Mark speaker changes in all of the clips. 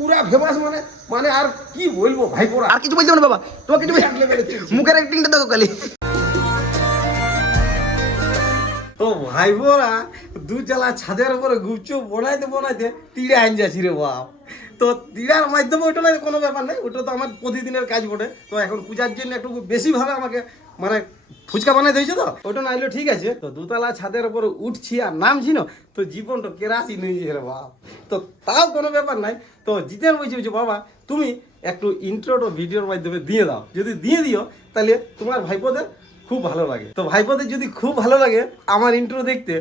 Speaker 1: পুরা ফেমাস মানে মানে আর কি বলব ভাইপোরা
Speaker 2: আর কিছু বলছো না বাবা। তোমার কিছু। মুখের অ্যাক্টিংটা দেখো খালি।
Speaker 1: তো ভাইপোরা দু চালা ছাদের উপরে গুপচুপ বনাইতে বনাইতে তীরে আইন যাচ্ছি রে বাপ। তো তীরার মাধ্যমে ওটা না কোনো ব্যাপার নেই ওটা তো আমার প্রতিদিনের কাজ বটে। তো এখন পূজার জন্য একটু বেশিভাবে আমাকে মানে ফুচকা বানাই দিয়েছে তো? ওটা না এলো ঠিক আছে। তো দুতলা ছাদের উপরে উঠছি আর নামছি না। তো জীবনটা কেরাসি নিয়ে রে বাপ। তো তাও কোনো ব্যাপার নাই। তো জিতেন বলছি বলছি, বাবা, তুমি একটু ইন্ট্রোটো ভিডিওর মাধ্যমে দিয়ে দাও। যদি দিয়ে দিও, তাহলে তোমার ভাইপোদের খুব ভালো লাগে। তো ভাইপোদের যদি খুব ভালো লাগে আমার ইন্ট্রো দেখতে,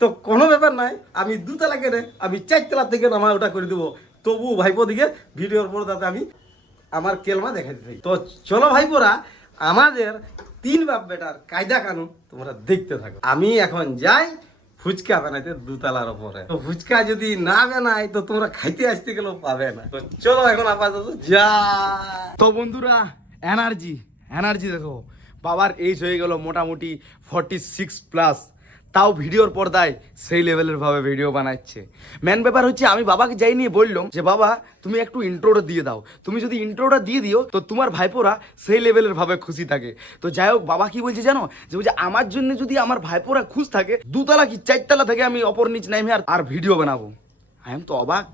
Speaker 1: তো কোনো ব্যাপার নাই। আমি দুতলা কেটে, আমি চারতলা থেকে নামা ওটা করে দেবো। তবু ভাইপো দিকে ভিডিওর পর তাতে আমি আমার কেলমা দেখাতে থাকি তো চলো ভাইপোরা, আমাদের তিন বাপ বেটার, কায়দা কানুন, তোমরা দেখতে থাকো। আমি এখন যাই ফুচকা বানাইতে দুতলার ওপরে। তো ফুচকা যদি না বানাই, তো তোমরা খাইতে আসতে গেলেও পাবে না। তো চলো এখন আপাতত যা
Speaker 2: তো বন্ধুরা এনার্জি এনার্জি দেখো। বাবার এইজ হয়ে গেল মোটামুটি ফর্টি সিক্স প্লাস তাও ভিডিওর পর্দায় সেই লেভেলের ভাবে ভিডিও বানাচ্ছে। মেন ব্যাপার হচ্ছে আমি বাবাকে যাই নিয়ে বললাম যে, বাবা, তুমি একটু ইন্ট্রোটা দিয়ে দাও। তুমি যদি ইন্ট্রোটা দিয়ে দিও, তো তোমার ভাইপোরা সেই লেভেলের ভাবে খুশি থাকে। তো যাই হোক, বাবা কি বলছে জানো? যে, বলছে, আমার জন্য যদি আমার ভাইপোরা খুশ থাকে, দুতলা কি চারতলা থেকে আমি অপর নিচ নামে আর আর ভিডিও বানাবো? আই এম তো অবাক।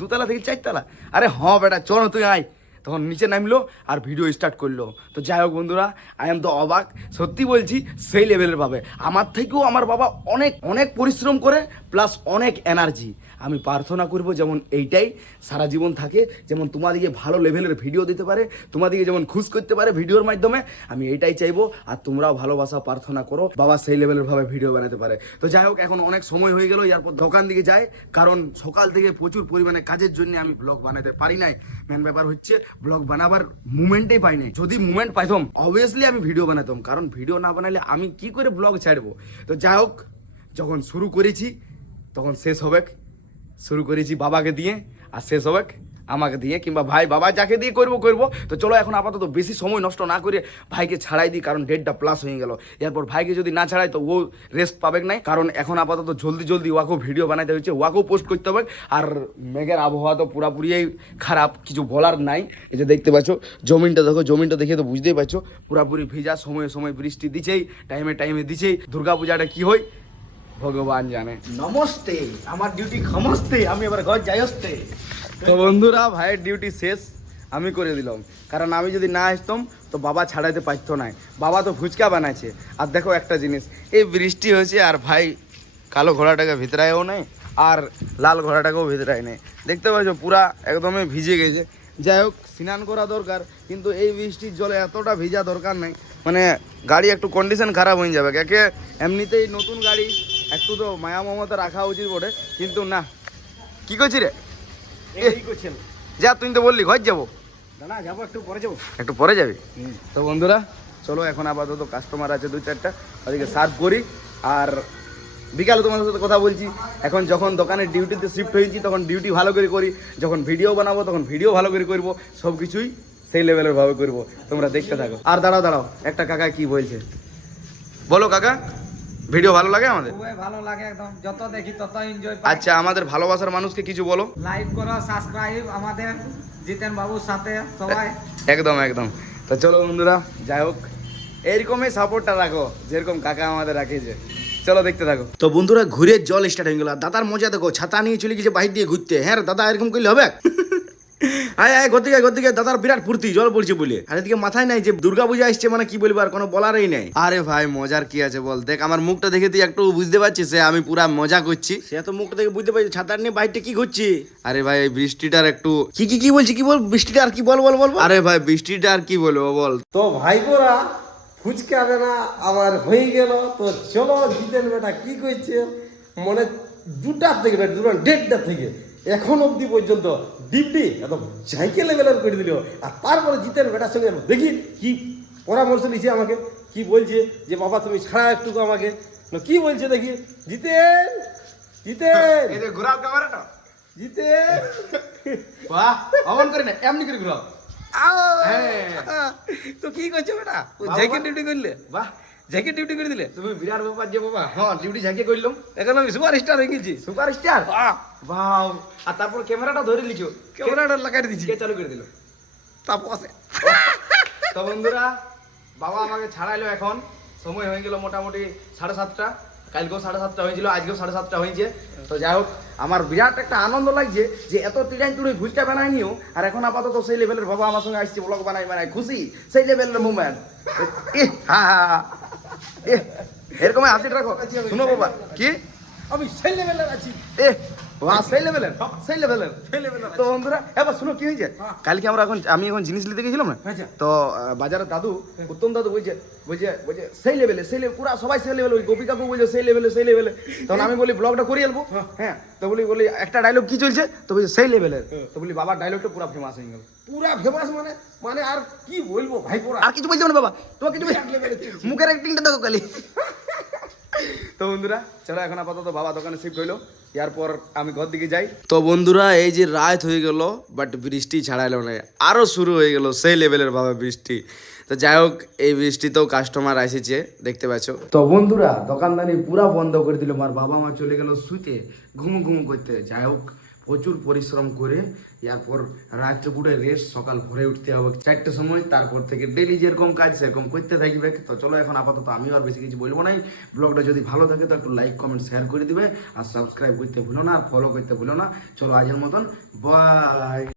Speaker 2: দুতলা থেকে চারতলা? আরে, হ বেটা, চলো, তুই আয়। তখন নিচে নামলো আর ভিডিও স্টার্ট করল। তো যাই হোক বন্ধুরা আই এম তো অবাক। সত্যি বলছি, সেই লেভেলের পাবে আমার থেকেও আমার বাবা অনেক অনেক পরিশ্রম করে প্লাস অনেক এনার্জি আমি প্রার্থনা করব যেমন এইটাই সারা জীবন থাকে, যেমন তোমাদিকে ভালো লেভেলের ভিডিও দিতে পারে, তোমাদিকে যেমন খুশ করতে পারে ভিডিওর মাধ্যমে, আমি এইটাই চাইব, আর তোমরাও ভালোবাসা প্রার্থনা করো, বাবা সেই লেভেলের ভাবে ভিডিও বানাতে পারে। তো যাই হোক, এখন অনেক সময় হয়ে গেল এরপর দোকান দিকে যাই, কারণ সকাল থেকে প্রচুর পরিমাণে কাজের জন্য আমি ব্লগ বানাতে পারি নাই। মেন ব্যাপার হচ্ছে, ব্লগ বানাবার মুমেন্টেই পাই নাই। যদি মুমেন্ট পাইতাম অবভিয়াসলি আমি ভিডিও বানাতাম, কারণ ভিডিও না বানালে আমি কি করে ব্লগ ছাড়বো? তো যাই হোক, যখন শুরু করেছি, তখন শেষ হবে। শুরু করেছি বাবাকে দিয়ে, আর শেষ হবে আমাকে দিয়ে, কিংবা ভাই, বাবা যাকে দিয়ে করব করব। তো চলো এখন আপাতত বেশি সময় নষ্ট না করে ভাইকে ছাড়াই দিই, কারণ ডেটটা প্লাস হয়ে গেল। এরপর ভাইকে যদি না ছাড়াই, তো ও রেস্ট পাবে নাই? কারণ এখন আপাতত জলদি জলদি ওয়াকেও ভিডিও বানাইতে হচ্ছে ওয়াকেও পোস্ট করতে হবে। আর মেঘের আবহাওয়া তো পুরাপুরি খারাপ, কিছু বলার নাই। এই যে দেখতে পাচ্ছ, জমিনটা দেখো, জমিনটা দেখে তো বুঝতেই পারছ। পুরাপুরি ভিজা, সময়ে সময় বৃষ্টি দিছেই টাইমে টাইমে দিছেই। দুর্গাপূজাটা কি হয়? ভগবান জানে। নমস্তে আমার ডিউটি খমস্তে আমি এবার ঘর যাই আসতে তো বন্ধুরা ভাইয়ের ডিউটি শেষ আমি করে দিলাম। কারণ আমি যদি না আসতাম তো বাবা ছাড়াইতে পারতো না। বাবা তো ফুচকা বানাইছে। আর দেখো একটা জিনিস এই বৃষ্টি হয়েছে আর ভাই কালো ঘোড়াটাকে ভিতরায়ও নেই আর লাল ঘোড়াটাকেও ভিতরায় নেই। দেখতে পাচ্ছ পুরা একদমই ভিজে গেছে। যাই হোক স্নান করা দরকার কিন্তু এই বৃষ্টির জলে এতটা ভিজা দরকার নেই। মানে গাড়ি একটু কন্ডিশন খারাপ হয়ে যাবে। একে এমনিতেই নতুন গাড়ি একটু তো মায়া মমতা রাখা উচিত বটে কিন্তু না। কি করছি রে? যা তুই তো বললি ঘর যাব।
Speaker 1: দাদা যাব একটু পরে যাব।
Speaker 2: একটু পরে যাবি? তো বন্ধুরা চলো এখন আপাতত কাস্টমার আছে দু চারটা ওদিকে সার্ভ করি। আর বিকালে তোমাদের সাথে কথা বলছি। এখন যখন দোকানের ডিউটিতে শিফট হয়েছি তখন ডিউটি ভালো করে করি। যখন ভিডিও বানাবো তখন ভিডিও ভালো করে করব। সব কিছুই সেই লেভেলের ভাবে করব। তোমরা দেখতে থাকো। আর দাঁড়াও দাঁড়াও একটা কাকা কি বলছে? বলো কাকা। ভিডিও ভালো লাগে আমাদের?
Speaker 3: খুবই ভালো লাগে একদম। যত দেখি তত এনজয়
Speaker 2: আচ্ছা আমাদের ভালোবাসার মানুষকে কিছু বলো।
Speaker 3: লাইক করো সাবস্ক্রাইব আমাদের জিতেন বাবুর সাথে সবাই।
Speaker 2: একদম একদম। তো চলো বন্ধুরা যাই হোক এইরকমই সাপোর্টটা রাখো যেরকম কাকা আমাদের রাখে যে চলো দেখতে থাকো। তো বন্ধুরা ঘুরে জল স্টার্ট হয়ে গেল। দাদার মজা দেখো ছাতা নিয়ে চলে গেছে বাইর দিয়ে ঘুরতে। হ্যাঁ দাদা এরকম করলে হবে? আয় আয় গতিকে গতিকে দাদার বিরাট ফুর্তি জল পড়ছে বলে। আর এদিকে মাথায় নাই যে দুর্গা পূজা আসছে মানে কি বলব আর কোনো বলারই নাই। আরে ভাই মজার কি আছে বল? দেখ আমার মুখটা দেখে তুই একটু বুঝতে পারছিস সে আমি পুরা মজা করছি। সে তো মুখটা দেখে বুঝতে পারছি ছাতার নিয়ে বাইরটা কি করছি আরে ভাই এই বৃষ্টিটার একটু কি কি কি বলছি কি বল? বৃষ্টিটা আর কি বল বল বল আরে ভাই বৃষ্টিটা আর কি বলব বল?
Speaker 1: তো ভাইপোরা ফুচকা বেনা আমার হয়ে গেল। তো চলো জিতেন বেটা কি করছে মানে দুটার থেকে দুটো দেড়টা থেকে। এখন অবধি পর্যন্ত ডিপটি একদম সাইকেল লেভেলের করে দিল। আর তারপরে জিতেন বেটার সঙ্গে। দেখি কি পরামর্শ দিচ্ছে আমাকে কি বলছে যে বাবা তুমি ছাড়া একটুকু আমাকে। না, কি বলছে দেখি জিতেন জিতেন।
Speaker 2: ঘুরাও ক্যামেরাটা।
Speaker 1: জিতেন।
Speaker 2: বাহ অমন করে না এমনি করে ঘুরাও।
Speaker 1: আও! তো কি করছে বেটা? ও
Speaker 2: বাবা।
Speaker 1: ডিউটি করলে?
Speaker 2: বাহ।
Speaker 1: ঝেঁকে ডিউটি করে দিলে
Speaker 2: তুমি বিরাট ব্যাপার যে বাবা হ্যাঁ ডিউটি ঝাঁকিয়ে করলাম
Speaker 1: এখন আমি সুপার স্টার হয়ে গেছি।
Speaker 2: সুপার স্টার বাও আর তারপর ক্যামেরাটা ধরে লিখো
Speaker 1: ক্যামেরাটা লাগাই দিয়েছি
Speaker 2: কে চালু করে দিল?
Speaker 1: তাপসে
Speaker 2: তো বন্ধুরা বাবা আমাকে ছাড়াইলো এখন। সময় হয়ে গেল মোটামুটি সাড়ে সাতটা। কালকেও সাড়ে সাতটা হয়েছিল আজকেও সাড়ে সাতটা হয়েছে। তো যাই হোক আমার বিরাট একটা আনন্দ লাগছে যে এত তিড়াই তুড়ি ভুজটা বানাইনিও আর এখন আপাতত সেই লেভেলের বাবা আমার সঙ্গে আসছে ব্লগ বানাই বানাই। খুশি? সেই লেভেলের মুভমেন্ট হ্যাঁ হ্যাঁ এরকম হাসিটা রাখো। শুনো বাবা কি?
Speaker 1: আমি সেই লেভেলের আছি।
Speaker 2: এ সেই লেভেলের সেই লেভেলের
Speaker 1: সেই
Speaker 2: তো বন্ধুরা এবার শুনো কি হয়েছে? কালকে আমরা এখন আমি এখন জিনিস নিতে গেছিলাম না। তো দাদু উত্তম দাদু বলছে বলছে বলছে সেই লেভেলে সেই লেভেল পুরা সবাই সেই লেভেল ওই গোপী কাকু বলছে সেই লেভেলে সেই লেভেলে তখন আমি বলি ব্লগটা করিয়ে আলবো হ্যাঁ। তো বলি বলি একটা ডায়লগ কি চলছে? তো বলছে সেই লেভেলের তো বলি বাবার ডায়লগটা পুরো ফেমাস হয়ে গেল।
Speaker 1: পুরা ফেমাস মানে মানে আর কি বলব ভাই
Speaker 2: আর কিছু বলতে না বাবা। তোমার কিছু মুখের অ্যাক্টিংটা দেখো খালি। তো বন্ধুরা চলো এখন আপাতত বাবা দোকানে শিফট হইল। এরপর আমি ঘর দিকে যাই। তো বন্ধুরা এই যে রাত হয়ে গেল বাট বৃষ্টি ছাড়াইলো না। আরও শুরু হয়ে গেল সেই লেভেলের ভাবে বৃষ্টি। তো যাই হোক এই বৃষ্টিতেও কাস্টমার এসেছে দেখতে পাচ্ছ। তো বন্ধুরা দোকানদারি পুরা বন্ধ করে দিল। আমার বাবা মা চলে গেল শুতে ঘুম ঘুম করতে। যাই হোক প্রচুর পরিশ্রম করে এরপর রাত চকুটে রেস্ট সকাল ভরে উঠতে হবে। চারটের সময়, তারপর থেকে ডেলি যেরকম কাজ, সেরকম করতে থাকবে। তো চলো এখন আপাতত আমিও আর বেশি কিছু বলব নাই ব্লগটা যদি ভালো থাকে, তো একটু লাইক কমেন্ট শেয়ার করে দিবে। আর সাবস্ক্রাইব করতে ভুলো না, আর ফলো করতে ভুলো না। চলো আজের মতন বাই